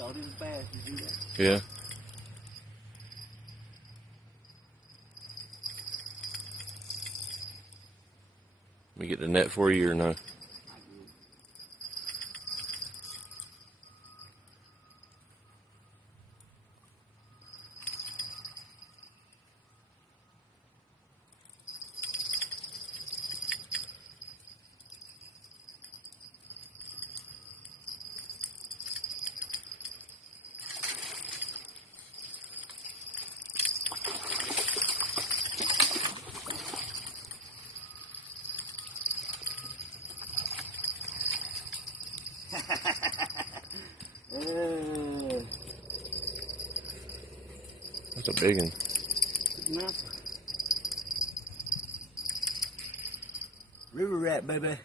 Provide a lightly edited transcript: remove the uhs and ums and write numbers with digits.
Caught him fast, you see that? Yeah. Let me get the net for you or no? That's a big one. Nice. River rat, baby.